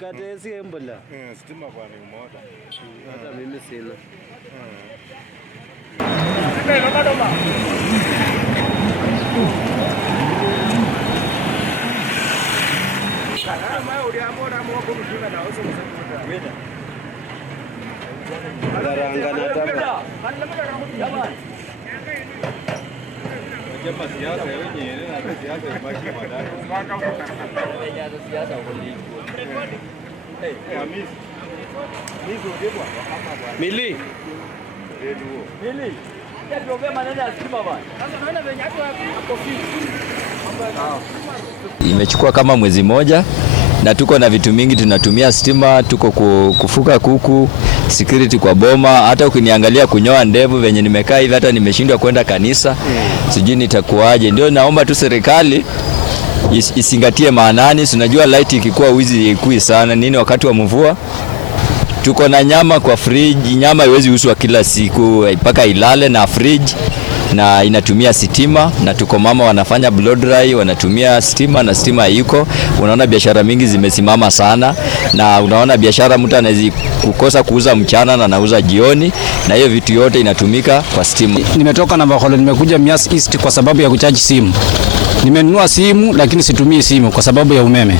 Kate si embola. Stima kwa ni moja. Hata mimi sina. Mili. Imechukua kama mwezi moja na tuko na vitu mingi tunatumia stima, tuko kufuka kuku, security kwa boma, hata ukiniangalia kunyoa ndevu venye nimekaa hivi hata nimeshindwa kwenda kanisa. Sijui nitakuaje. Ndio naomba tu serikali isingatie maanani. Unajua light ikikuwa wizi ikui sana nini wakati wa mvua. Tuko na nyama kwa fridge, nyama haiwezi uswa kila siku mpaka ilale na fridge na inatumia stima, na tuko mama wanafanya blow dry wanatumia stima na stima haiko. Unaona biashara mingi zimesimama sana, na unaona biashara mtu anaweza kukosa kuuza mchana na anauza jioni, na hiyo vitu yote inatumika kwa stima. Nimetoka na Baholo, nimekuja Mias East kwa sababu ya kuchaji simu. Nimenunua simu lakini situmii simu kwa sababu ya umeme.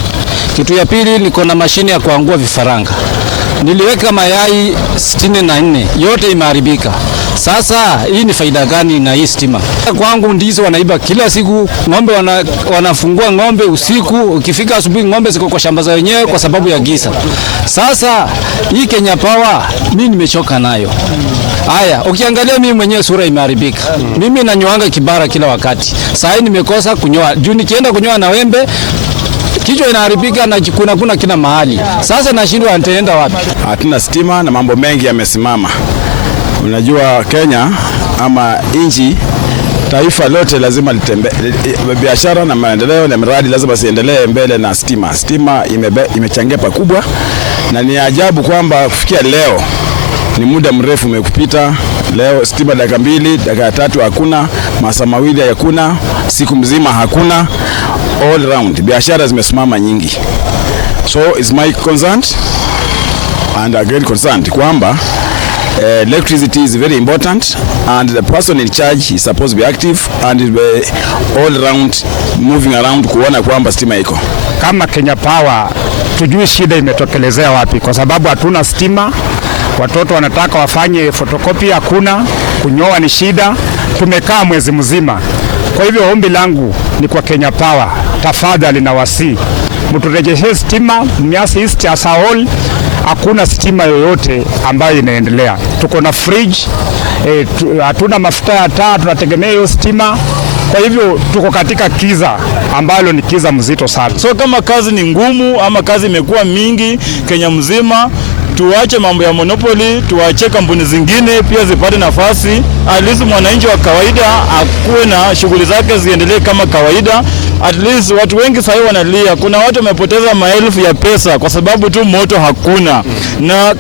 Kitu ya pili, niko na mashine ya kuangua vifaranga. Niliweka mayai 64, yote imeharibika. Sasa hii ni faida gani na hii stima? Kwangu ndizo wanaiba kila siku, ng'ombe wanafungua ng'ombe usiku, ukifika asubuhi ng'ombe ziko kwa shamba za wenyewe kwa sababu ya giza. Sasa hii Kenya Power mimi nimechoka nayo. Haya, ukiangalia mimi mwenyewe sura imeharibika. Mimi nanyoanga kibara kila wakati. Sasa nimekosa kunyoa. Juu nikienda kunyoa na wembe kichwa inaharibika na kuna kila mahali. Sasa nashindwa nitaenda wapi? Hatuna stima na mambo mengi yamesimama. Unajua Kenya ama inji taifa lote lazima litembee, biashara na maendeleo na miradi lazima siendelee mbele na stima. Stima imechangia pakubwa, na ni ajabu kwamba kufikia leo ni muda mrefu umekupita. Leo stima dakika 2, dakika 3 hakuna, masaa mawili hakuna, siku mzima hakuna. All round biashara zimesimama nyingi. So it's my concern and a great concern kwamba electricity is very important, and the person in charge is supposed to be active and all around moving around kuona kwamba stima iko. Kama Kenya Power tujui shida imetokelezea wapi, kwa sababu hatuna stima. Watoto wanataka wafanye photocopy, hakuna. Kunyoa ni shida. Tumekaa mwezi mzima. Kwa hivyo ombi langu ni kwa Kenya Power, tafadhali na wasi mturejeshe stima. Mias East as a whole hakuna stima yoyote ambayo inaendelea. Tuko na fridge, hatuna mafuta ya taa, tunategemea hiyo stima. Kwa hivyo tuko katika kiza ambalo ni kiza mzito sana. So kama kazi ni ngumu ama kazi imekuwa mingi Kenya mzima, tuache mambo ya monopoly, tuache kampuni zingine pia zipate nafasi. At least mwananchi wa kawaida akuwe na shughuli zake ziendelee kama kawaida. At least watu wengi sasa wanalia. Kuna watu wamepoteza maelfu ya pesa kwa sababu tu moto hakuna. Na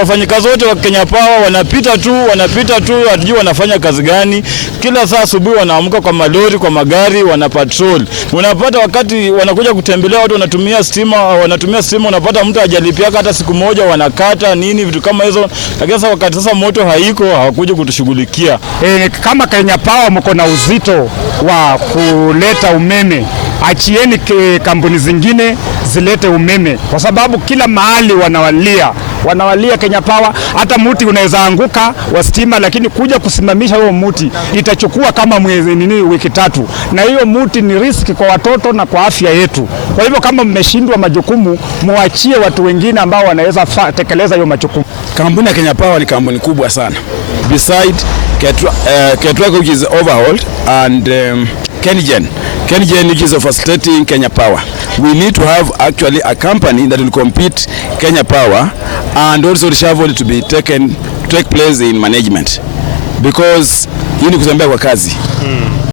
wafanyikazi wote wa Kenya Power wanapita tu, hatujui wanafanya kazi gani. Kila saa asubuhi wanaamka kwa malori, kwa magari, wana patrol. Unapata wakati wanakuja kutembelea watu wanatumia stima, unapata mtu hajalipia hata siku moja, wanakata nini vitu kama hizo. Lakini sasa wakati sasa moto haiko, hawakuja kutushughulikia. Kama Kenya Power mko na uzito wa kuleta umeme, achieni kampuni zingine zilete umeme, kwa sababu kila mahali wanawalia Kenya Power. Hata muti unaweza anguka wa stima, lakini kuja kusimamisha huo muti itachukua kama wiki 3, na hiyo muti ni risk kwa watoto na kwa afya yetu. Kwa hivyo kama mmeshindwa majukumu, muachie watu wengine ambao wanaweza tekeleza hiyo majukumu. Kampuni ya Kenya Power ni kampuni kubwa sana. Beside Ketraco which is overhauled and KenGen KenGen, which is facilitating Kenya Power. We need to have actually a company that will compete Kenya Power, and also reshuffle to be take place in management, because hii ni kuzembea kwa kazi.